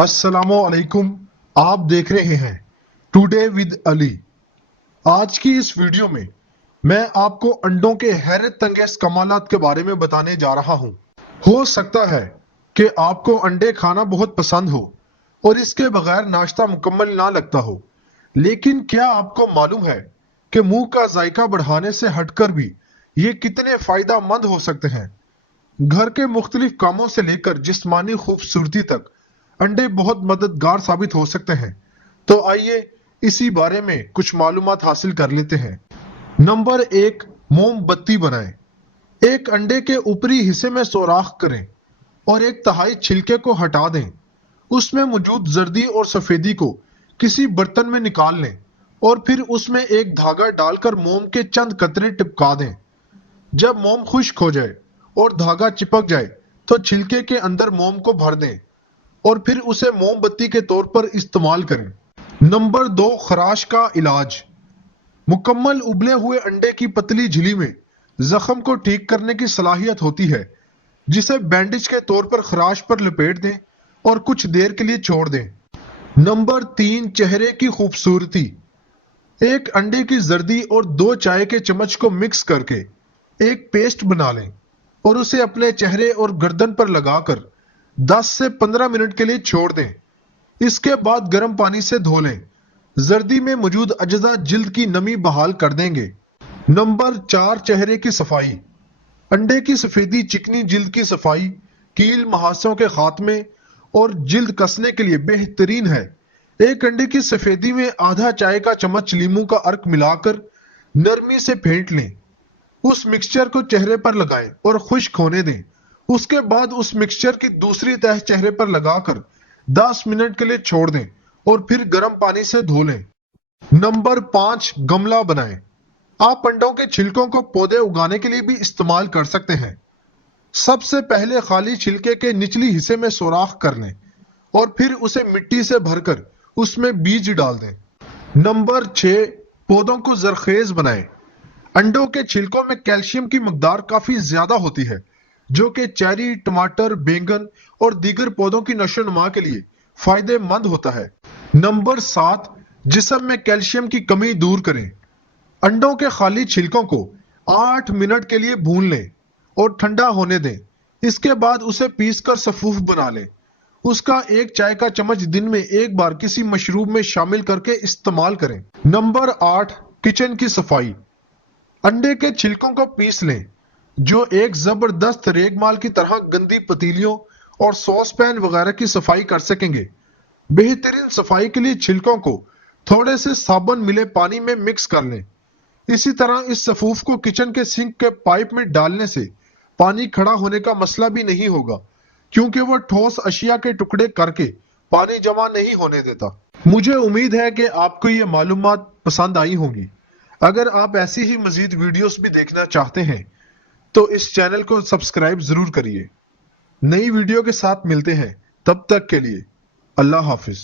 السلام علیکم، آپ دیکھ رہے ہیں ٹوڈے ود علی۔ آج کی اس ویڈیو میں میں آپ کو انڈوں کے حیرت انگیز کمالات کے بارے میں بتانے جا رہا ہوں۔ ہو سکتا ہے کہ آپ کو انڈے کھانا بہت پسند ہو اور اس کے بغیر ناشتہ مکمل نہ لگتا ہو، لیکن کیا آپ کو معلوم ہے کہ منہ کا ذائقہ بڑھانے سے ہٹ کر بھی یہ کتنے فائدہ مند ہو سکتے ہیں؟ گھر کے مختلف کاموں سے لے کر جسمانی خوبصورتی تک انڈے بہت مددگار ثابت ہو سکتے ہیں۔ تو آئیے اسی بارے میں کچھ معلومات حاصل کر لیتے ہیں۔ نمبر 1، موم بتی بنائیں۔ ایک انڈے کے اوپری حصے میں سوراخ کریں اور 1/3 چھلکے کو ہٹا دیں۔ اس میں موجود زردی اور سفیدی کو کسی برتن میں نکال لیں اور پھر اس میں ایک دھاگا ڈال کر موم کے چند قطرے ٹپکا دیں۔ جب موم خشک ہو جائے اور دھاگا چپک جائے تو چھلکے کے اندر موم کو بھر دیں اور پھر اسے موم بتی کے طور پر استعمال کریں۔ نمبر 2، خراش کا علاج۔ مکمل ابلے ہوئے انڈے کی پتلی جھلی میں زخم کو ٹھیک کرنے کی صلاحیت ہوتی ہے، جسے بینڈیج کے طور پر خراش پر لپیٹ دیں اور کچھ دیر کے لیے چھوڑ دیں۔ نمبر 3، چہرے کی خوبصورتی۔ ایک انڈے کی زردی اور 2 چائے کے چمچ کو مکس کر کے ایک پیسٹ بنا لیں اور اسے اپنے چہرے اور گردن پر لگا کر 10 سے 15 منٹ کے لیے چھوڑ دیں۔ اس کے بعد گرم پانی سے دھو لیں۔ زردی میں موجود اجزاء جلد کی نمی بحال کر دیں گے۔ نمبر 4، چہرے کی صفائی۔ انڈے کی سفیدی چکنی جلد کی صفائی، کیل مہاسوں کے خاتمے اور جلد کسنے کے لیے بہترین ہے۔ ایک انڈے کی سفیدی میں آدھا چائے کا چمچ لیموں کا عرق ملا کر نرمی سے پھینٹ لیں۔ اس مکسچر کو چہرے پر لگائیں اور خشک ہونے دیں۔ اس کے بعد اس مکسچر کی دوسری تہہ چہرے پر لگا کر 10 منٹ کے لیے چھوڑ دیں اور پھر گرم پانی سے دھو لیں۔ نمبر 5، گملہ بنائیں۔ آپ انڈوں کے چھلکوں کو پودے اگانے کے لیے بھی استعمال کر سکتے ہیں۔ سب سے پہلے خالی چھلکے کے نچلی حصے میں سوراخ کر لیں اور پھر اسے مٹی سے بھر کر اس میں بیج ڈال دیں۔ نمبر 6، پودوں کو زرخیز بنائیں۔ انڈوں کے چھلکوں میں کیلشیم کی مقدار کافی زیادہ ہوتی ہے، جو کہ چیری، ٹماٹر، بینگن اور دیگر پودوں کی نشو و نما کے لیے فائدہ مند ہوتا ہے۔ نمبر 7، جسم میں کیلشیم کی کمی دور کریں۔ انڈوں کے خالی چھلکوں کو 8 منٹ کے لیے بھون لیں اور ٹھنڈا ہونے دیں۔ اس کے بعد اسے پیس کر سفوف بنا لیں۔ اس کا 1 چائے کا چمچ دن میں 1 بار کسی مشروب میں شامل کر کے استعمال کریں۔ نمبر 8، کچن کی صفائی۔ انڈے کے چھلکوں کو پیس لیں، جو ایک زبردست ریگ مال کی طرح گندی پتیلیوں اور سوس پین وغیرہ کی صفائی کر سکیں گے۔ بہترین صفائی کے لیے چھلکوں کو تھوڑے سے صابن ملے پانی میں مکس کر لیں۔ اسی طرح اس سفوف کو کچن کے سنک کے پائپ میں ڈالنے سے پانی کھڑا ہونے کا مسئلہ بھی نہیں ہوگا، کیونکہ وہ ٹھوس اشیاء کے ٹکڑے کر کے پانی جمع نہیں ہونے دیتا۔ مجھے امید ہے کہ آپ کو یہ معلومات پسند آئی ہوں گی۔ اگر آپ ایسی ہی مزید ویڈیوز بھی دیکھنا چاہتے ہیں تو اس چینل کو سبسکرائب ضرور کریے۔ نئی ویڈیو کے ساتھ ملتے ہیں، تب تک کے لیے اللہ حافظ۔